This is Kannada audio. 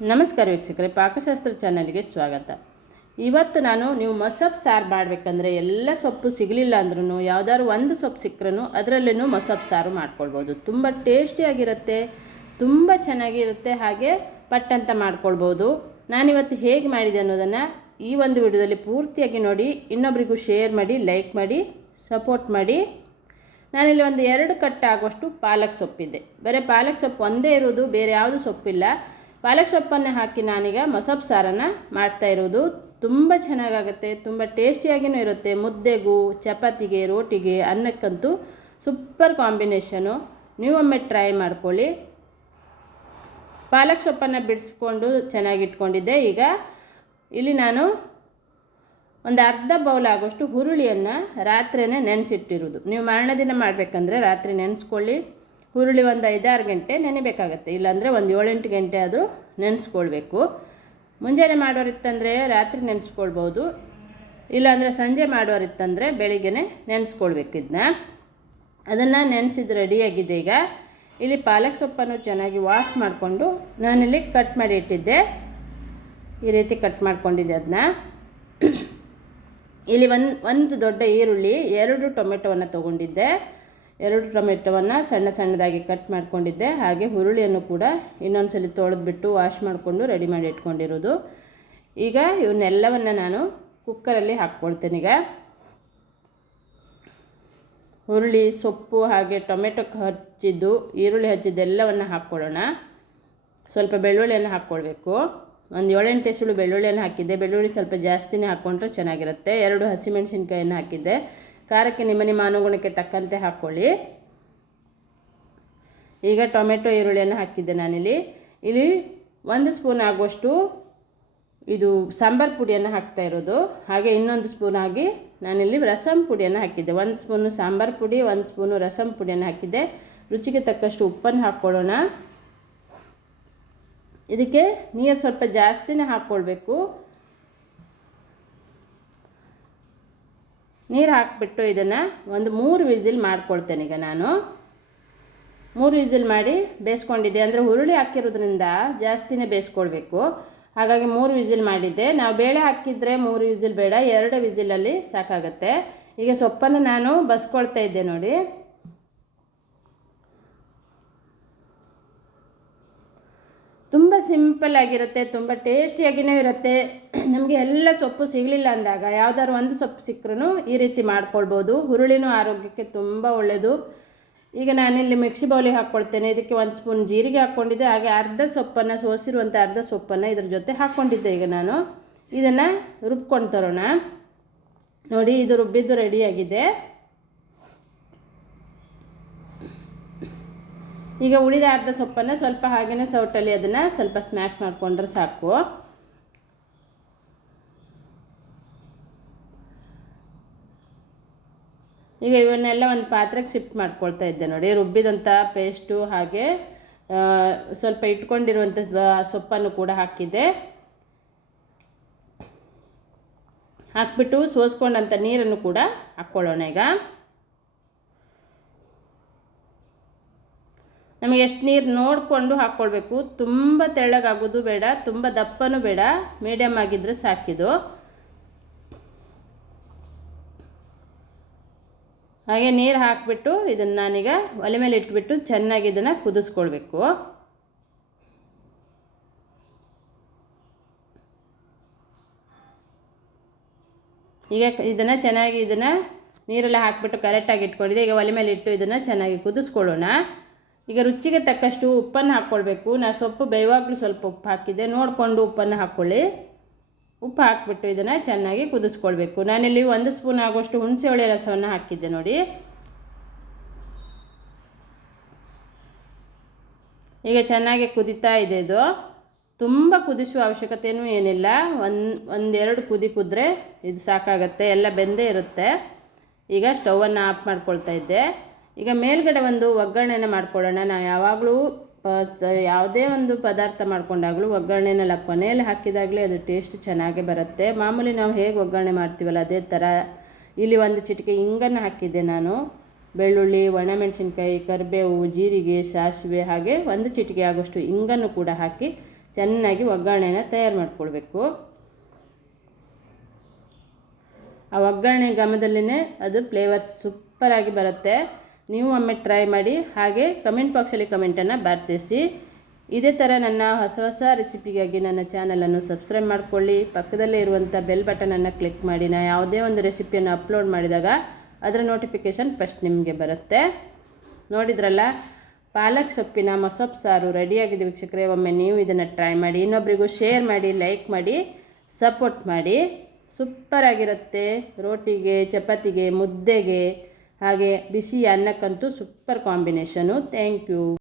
ನಮಸ್ಕಾರ ವೀಕ್ಷಕರೇ, ಪಾಕಶಾಸ್ತ್ರ ಚಾನಲ್ಗೆ ಸ್ವಾಗತ. ಇವತ್ತು ನೀವು ಮೊಸಪ್ಪು ಸಾರು ಮಾಡಬೇಕಂದ್ರೆ ಎಲ್ಲ ಸೊಪ್ಪು ಸಿಗಲಿಲ್ಲ ಅಂದ್ರೂ ಯಾವುದಾದ್ರು ಒಂದು ಸೊಪ್ಪು ಸಿಕ್ಕರೂ ಅದರಲ್ಲೂ ಮೊಸಪ್ಪು ಸಾರು ಮಾಡ್ಕೊಳ್ಬೋದು. ತುಂಬ ಟೇಸ್ಟಿಯಾಗಿರುತ್ತೆ, ತುಂಬ ಚೆನ್ನಾಗಿರುತ್ತೆ, ಹಾಗೆ ಪಟ್ಟಂತ ಮಾಡ್ಕೊಳ್ಬೋದು. ನಾನಿವತ್ತು ಹೇಗೆ ಮಾಡಿದೆ ಅನ್ನೋದನ್ನು ಈ ಒಂದು ವಿಡಿಯೋದಲ್ಲಿ ಪೂರ್ತಿಯಾಗಿ ನೋಡಿ, ಇನ್ನೊಬ್ಬರಿಗೂ ಶೇರ್ ಮಾಡಿ, ಲೈಕ್ ಮಾಡಿ, ಸಪೋರ್ಟ್ ಮಾಡಿ. ನಾನಿಲ್ಲಿ ಒಂದು 2 ಕಟ್ ಆಗುವಷ್ಟು ಪಾಲಕ್ ಸೊಪ್ಪಿದೆ. ಬರೀ ಪಾಲಕ್ ಸೊಪ್ಪು ಒಂದೇ ಇರೋದು, ಬೇರೆ ಯಾವುದು ಸೊಪ್ಪಿಲ್ಲ. ಪಾಲಕ್ ಸೊಪ್ಪನ್ನೇ ಹಾಕಿ ನಾನೀಗ ಮೊಸಪ್ಪು ಸಾರನ್ನು ಮಾಡ್ತಾಯಿರೋದು. ತುಂಬ ಚೆನ್ನಾಗಾಗುತ್ತೆ, ತುಂಬ ಟೇಸ್ಟಿಯಾಗಿಯೂ ಇರುತ್ತೆ. ಮುದ್ದೆಗೂ, ಚಪಾತಿಗೆ, ರೋಟಿಗೆ, ಅನ್ನಕ್ಕಂತೂ ಸೂಪರ್ ಕಾಂಬಿನೇಷನು. ನೀವೊಮ್ಮೆ ಟ್ರೈ ಮಾಡ್ಕೊಳ್ಳಿ. ಪಾಲಕ್ ಸೊಪ್ಪನ್ನು ಬಿಡಿಸ್ಕೊಂಡು ಚೆನ್ನಾಗಿಟ್ಕೊಂಡಿದ್ದೆ. ಈಗ ಇಲ್ಲಿ ನಾನು ಒಂದು ಅರ್ಧ ಬೌಲ್ ಆಗೋಷ್ಟು ಹುರುಳಿಯನ್ನು ರಾತ್ರಿಯೇ ನೆನೆಸಿಟ್ಟಿರೋದು. ನೀವು ಮಾರನೇ ದಿನ ಮಾಡಬೇಕಂದ್ರೆ ರಾತ್ರಿ ನೆನೆಸ್ಕೊಳ್ಳಿ. ಹುರುಳಿ ಒಂದು 5-6 ಗಂಟೆ ನೆನೆಬೇಕಾಗತ್ತೆ, ಇಲ್ಲಾಂದರೆ ಒಂದು 7-8 ಗಂಟೆ ಆದರೂ ನೆನೆಸ್ಕೊಳ್ಬೇಕು. ಮುಂಜಾನೆ ಮಾಡೋರಿತ್ತಂದರೆ ರಾತ್ರಿ ನೆನೆಸ್ಕೊಳ್ಬೋದು, ಇಲ್ಲಾಂದರೆ ಸಂಜೆ ಮಾಡೋರಿತ್ತಂದರೆ ಬೆಳಿಗ್ಗೆ ನೆನೆಸ್ಕೊಳ್ಬೇಕು. ಅದನ್ನು ನೆನೆಸಿದ್ದು ರೆಡಿಯಾಗಿದೆ. ಈಗ ಇಲ್ಲಿ ಪಾಲಕ್ ಸೊಪ್ಪನ್ನು ಚೆನ್ನಾಗಿ ವಾಶ್ ಮಾಡಿಕೊಂಡು ನಾನಿಲ್ಲಿ ಕಟ್ ಮಾಡಿ ಇಟ್ಟಿದ್ದೆ. ಈ ರೀತಿ ಕಟ್ ಮಾಡ್ಕೊಂಡಿದ್ದೆ. ಅದನ್ನ ಇಲ್ಲಿ ಒಂದು ದೊಡ್ಡ ಈರುಳ್ಳಿ, 2 ಟೊಮೆಟೊವನ್ನು ತೊಗೊಂಡಿದ್ದೆ. 2 ಟೊಮೆಟೊವನ್ನು ಸಣ್ಣ ಸಣ್ಣದಾಗಿ ಕಟ್ ಮಾಡ್ಕೊಂಡಿದ್ದೆ. ಹಾಗೆ ಹುರುಳಿಯನ್ನು ಕೂಡ ಇನ್ನೊಂದ್ಸಲಿ ತೊಳೆದ್ಬಿಟ್ಟು ವಾಶ್ ಮಾಡಿಕೊಂಡು ರೆಡಿ ಮಾಡಿ ಇಟ್ಕೊಂಡಿರೋದು. ಈಗ ಇವನ್ನೆಲ್ಲವನ್ನು ನಾನು ಕುಕ್ಕರಲ್ಲಿ ಹಾಕ್ಕೊಳ್ತೇನೆ. ಈಗ ಹುರುಳಿ, ಸೊಪ್ಪು, ಹಾಗೆ ಟೊಮೆಟೊ ಹಚ್ಚಿದ್ದು, ಈರುಳ್ಳಿ ಹಚ್ಚಿದ್ದೆಲ್ಲವನ್ನು ಹಾಕ್ಕೊಳ್ಳೋಣ. ಸ್ವಲ್ಪ ಬೆಳ್ಳುಳ್ಳಿಯನ್ನು ಹಾಕ್ಕೊಳ್ಬೇಕು. ಒಂದು 7-8 ಎಸಳು ಬೆಳ್ಳುಳ್ಳಿಯನ್ನು ಹಾಕಿದ್ದೆ. ಬೆಳ್ಳುಳ್ಳಿ ಸ್ವಲ್ಪ ಜಾಸ್ತಿನೇ ಹಾಕ್ಕೊಂಡ್ರೆ ಚೆನ್ನಾಗಿರುತ್ತೆ. 2 ಹಸಿಮೆಣಸಿನ್ಕಾಯನ್ನು ಹಾಕಿದ್ದೆ. ಖಾರಕ್ಕೆ ನಿಮ್ಮ ಅನುಗುಣಕ್ಕೆ ತಕ್ಕಂತೆ ಹಾಕ್ಕೊಳ್ಳಿ. ಈಗ ಟೊಮೆಟೊ, ಈರುಳ್ಳಿಯನ್ನು ಹಾಕಿದ್ದೆ ನಾನಿಲ್ಲಿ. 1 ಸ್ಪೂನ್ ಆಗುವಷ್ಟು ಇದು ಸಾಂಬಾರು ಪುಡಿಯನ್ನು ಹಾಕ್ತಾಯಿರೋದು. ಹಾಗೆ ಇನ್ನೊಂದು ಸ್ಪೂನ್ ಆಗಿ ನಾನಿಲ್ಲಿ ರಸಂ ಪುಡಿಯನ್ನು ಹಾಕಿದ್ದೆ. 1 ಸ್ಪೂನು ಸಾಂಬಾರು ಪುಡಿ, 1 ಸ್ಪೂನು ರಸಂ ಪುಡಿಯನ್ನು ಹಾಕಿದ್ದೆ. ರುಚಿಗೆ ತಕ್ಕಷ್ಟು ಉಪ್ಪನ್ನು ಹಾಕ್ಕೊಳ್ಳೋಣ. ಇದಕ್ಕೆ ನೀರು ಸ್ವಲ್ಪ ಜಾಸ್ತಿನೇ ಹಾಕ್ಕೊಳ್ಬೇಕು. ನೀರು ಹಾಕಿಬಿಟ್ಟು ಇದನ್ನು ಒಂದು 3 ವಿಸಿಲ್ ಮಾಡ್ಕೊಳ್ತೇನೆ. ಈಗ ನಾನು 3 ವಿಸಿಲ್ ಮಾಡಿ ಬೇಯಿಸ್ಕೊಂಡಿದ್ದೆ. ಅಂದರೆ ಹುರುಳಿ ಹಾಕಿರೋದ್ರಿಂದ ಜಾಸ್ತಿನೇ ಬೇಯಿಸ್ಕೊಳ್ಬೇಕು. ಹಾಗಾಗಿ 3 ವಿಸಿಲ್ ಮಾಡಿದ್ದೆ. ನಾವು ಬೇಳೆ ಹಾಕಿದರೆ 3 ವಿಸಿಲ್ ಬೇಡ, 2 ವಿಸಿಲಲ್ಲಿ ಸಾಕಾಗುತ್ತೆ. ಈಗ ಸೊಪ್ಪನ್ನು ನಾನು ಬಸ್ಕೊಳ್ತಾ ಇದ್ದೆ ನೋಡಿ. ತುಂಬ ಸಿಂಪಲ್ ಆಗಿರುತ್ತೆ, ತುಂಬ ಟೇಸ್ಟಿಯಾಗಿಯೂ ಇರುತ್ತೆ. ನಮಗೆ ಎಲ್ಲ ಸೊಪ್ಪು ಸಿಗಲಿಲ್ಲ ಅಂದಾಗ ಯಾವುದಾದ್ರು ಒಂದು ಸೊಪ್ಪು ಸಿಕ್ಕರೂ ಈ ರೀತಿ ಮಾಡ್ಕೊಳ್ಬೋದು. ಹುರುಳಿನೂ ಆರೋಗ್ಯಕ್ಕೆ ತುಂಬ ಒಳ್ಳೆಯದು. ಈಗ ನಾನಿಲ್ಲಿ ಮಿಕ್ಸಿ ಬೌಲಿಗೆ ಹಾಕ್ಕೊಳ್ತೇನೆ. ಇದಕ್ಕೆ 1 ಸ್ಪೂನ್ ಜೀರಿಗೆ ಹಾಕ್ಕೊಂಡಿದ್ದೆ. ಹಾಗೆ ಅರ್ಧ ಸೊಪ್ಪನ್ನು, ಸೋಸಿರುವಂಥ ಅರ್ಧ ಸೊಪ್ಪನ್ನು ಇದ್ರ ಜೊತೆ ಹಾಕ್ಕೊಂಡಿದ್ದೆ. ಈಗ ನಾನು ಇದನ್ನು ರುಬ್ಕೊಂಡು ತರೋಣ. ನೋಡಿ, ಇದು ರುಬ್ಬಿದ್ದು ರೆಡಿಯಾಗಿದೆ. ಈಗ ಉಳಿದ ಅರ್ಧ ಸೊಪ್ಪನ್ನು ಸ್ವಲ್ಪ ಹಾಗೆಯೇ ಸೌಟಲ್ಲಿ ಅದನ್ನು ಸ್ವಲ್ಪ ಸ್ಮ್ಯಾಶ್ ಮಾಡಿಕೊಂಡ್ರೆ ಸಾಕು. ಈಗ ಇವನ್ನೆಲ್ಲ ಒಂದು ಪಾತ್ರೆಗೆ ಶಿಫ್ಟ್ ಮಾಡ್ಕೊಳ್ತಾ ಇದ್ದೆ ನೋಡಿ. ರುಬ್ಬಿದಂಥ ಪೇಸ್ಟು ಹಾಗೆ ಸ್ವಲ್ಪ ಇಟ್ಕೊಂಡಿರುವಂಥ ಸೊಪ್ಪನ್ನು ಕೂಡ ಹಾಕಿದ್ದೆ. ಹಾಕ್ಬಿಟ್ಟು ಸೋಸ್ಕೊಂಡಂಥ ನೀರನ್ನು ಕೂಡ ಹಾಕ್ಕೊಳ್ಳೋಣ. ಈಗ ನಮಗೆ ಎಷ್ಟು ನೀರು ನೋಡಿಕೊಂಡು ಹಾಕ್ಕೊಳ್ಬೇಕು. ತುಂಬ ತೆಳ್ಳಗಾಗೋದು ಬೇಡ, ತುಂಬ ದಪ್ಪನೂ ಬೇಡ, ಮೀಡಿಯಮ್ ಆಗಿದ್ದರೆ ಸಾಕಿದು. ಹಾಗೆ ನೀರು ಹಾಕಿಬಿಟ್ಟು ಇದನ್ನು ನಾನೀಗ ಒಲೆ ಮೇಲೆ ಇಟ್ಬಿಟ್ಟು ಚೆನ್ನಾಗಿ ಇದನ್ನು ಕುದಿಸ್ಕೊಳ್ಬೇಕು. ಈಗ ಇದನ್ನು ಚೆನ್ನಾಗಿ ನೀರೆಲ್ಲ ಹಾಕಿಬಿಟ್ಟು ಕರೆಕ್ಟಾಗಿ ಇಟ್ಕೊಂಡಿದ್ದೆ. ಈಗ ಒಲೆ ಮೇಲೆ ಇಟ್ಟು ಇದನ್ನು ಚೆನ್ನಾಗಿ ಕುದಿಸ್ಕೊಳ್ಳೋಣ. ಈಗ ರುಚಿಗೆ ತಕ್ಕಷ್ಟು ಉಪ್ಪನ್ನು ಹಾಕ್ಕೊಳ್ಬೇಕು. ನಾನು ಸೊಪ್ಪು ಬೇಯುವಾಗಲೂ ಸ್ವಲ್ಪ ಉಪ್ಪು ಹಾಕಿದ್ದೆ, ನೋಡಿಕೊಂಡು ಉಪ್ಪನ್ನು ಹಾಕ್ಕೊಳ್ಳಿ. ಉಪ್ಪು ಹಾಕಿಬಿಟ್ಟು ಇದನ್ನು ಚೆನ್ನಾಗಿ ಕುದಿಸ್ಕೊಳ್ಬೇಕು. ನಾನಿಲ್ಲಿ 1 ಸ್ಪೂನ್ ಆಗುವಷ್ಟು ಹುಣಸೆ ರಸವನ್ನು ಹಾಕಿದ್ದೆ ನೋಡಿ. ಈಗ ಚೆನ್ನಾಗಿ ಕುದೀತಾ ಇದೆ. ಇದು ತುಂಬ ಕುದಿಸುವ ಅವಶ್ಯಕತೆಯೂ ಏನಿಲ್ಲ. 1-2 ಕುದಿ ಕುದ್ರೆ ಇದು ಸಾಕಾಗತ್ತೆ, ಎಲ್ಲ ಬೆಂದೇ ಇರುತ್ತೆ. ಈಗ ಸ್ಟವನ್ನು ಆಫ್ ಮಾಡ್ಕೊಳ್ತಾ ಇದ್ದೆ. ಈಗ ಮೇಲ್ಗಡೆ ಒಂದು ಒಗ್ಗರಣೆನ ಮಾಡ್ಕೊಳ್ಳೋಣ. ನಾವು ಯಾವಾಗಲೂ ಯಾವುದೇ ಒಂದು ಪದಾರ್ಥ ಮಾಡ್ಕೊಂಡಾಗಲೂ ಒಗ್ಗರಣೆನೆಲ್ಲ ಕೊನೆಯಲ್ಲಿ ಹಾಕಿದಾಗಲೇ ಅದು ಟೇಸ್ಟ್ ಚೆನ್ನಾಗೇ ಬರುತ್ತೆ. ಮಾಮೂಲಿ ನಾವು ಹೇಗೆ ಒಗ್ಗರಣೆ ಮಾಡ್ತೀವಲ್ಲ ಅದೇ ಥರ. ಇಲ್ಲಿ 1 ಚಿಟಿಕೆ ಇಂಗನ್ನು ಹಾಕಿದ್ದೆ ನಾನು. ಬೆಳ್ಳುಳ್ಳಿ, ಒಣಮೆಣಸಿನ್ಕಾಯಿ, ಕರಿಬೇವು, ಜೀರಿಗೆ, ಸಾಸಿವೆ ಹಾಗೆ 1 ಚಿಟಿಕೆ ಆಗೋಷ್ಟು ಇಂಗನ್ನು ಕೂಡ ಹಾಕಿ ಚೆನ್ನಾಗಿ ಒಗ್ಗರಣೆನ ತಯಾರು ಮಾಡ್ಕೊಳ್ಬೇಕು. ಆ ಒಗ್ಗರಣೆ ಘಮದಲ್ಲೇ ಅದು ಫ್ಲೇವರ್ ಸೂಪರಾಗಿ ಬರುತ್ತೆ. ನೀವು ಒಮ್ಮೆ ಟ್ರೈ ಮಾಡಿ, ಹಾಗೆ ಕಮೆಂಟ್ ಬಾಕ್ಸಲ್ಲಿ ಕಮೆಂಟನ್ನು ಬರ್ತಿಸಿ. ಇದೇ ಥರ ನನ್ನ ಹೊಸ ಹೊಸ ರೆಸಿಪಿಗಾಗಿ ನನ್ನ ಚಾನಲನ್ನು ಸಬ್ಸ್ಕ್ರೈಬ್ ಮಾಡಿಕೊಳ್ಳಿ. ಪಕ್ಕದಲ್ಲೇ ಇರುವಂಥ ಬೆಲ್ ಬಟನನ್ನು ಕ್ಲಿಕ್ ಮಾಡಿ. ನಾನು ಯಾವುದೇ ಒಂದು ರೆಸಿಪಿಯನ್ನು ಅಪ್ಲೋಡ್ ಮಾಡಿದಾಗ ಅದರ ನೋಟಿಫಿಕೇಷನ್ ಫಸ್ಟ್ ನಿಮಗೆ ಬರುತ್ತೆ. ನೋಡಿದ್ರಲ್ಲ, ಪಾಲಕ್ ಸೊಪ್ಪಿನ ಮೊಸಪ್ಪು ಸಾರು ರೆಡಿಯಾಗಿದೆ ವೀಕ್ಷಕರೇ. ಒಮ್ಮೆ ನೀವು ಇದನ್ನು ಟ್ರೈ ಮಾಡಿ, ಇನ್ನೊಬ್ಬರಿಗೂ ಶೇರ್ ಮಾಡಿ, ಲೈಕ್ ಮಾಡಿ, ಸಪೋರ್ಟ್ ಮಾಡಿ. ಸೂಪರಾಗಿರುತ್ತೆ. ರೋಟಿಗೆ, ಚಪಾತಿಗೆ, ಮುದ್ದೆಗೆ, ಹಾಗೆ ಬಿಸಿ ಅನ್ನಕ್ಕಂತೂ ಸೂಪರ್ ಕಾಂಬಿನೇಷನು. Thank you.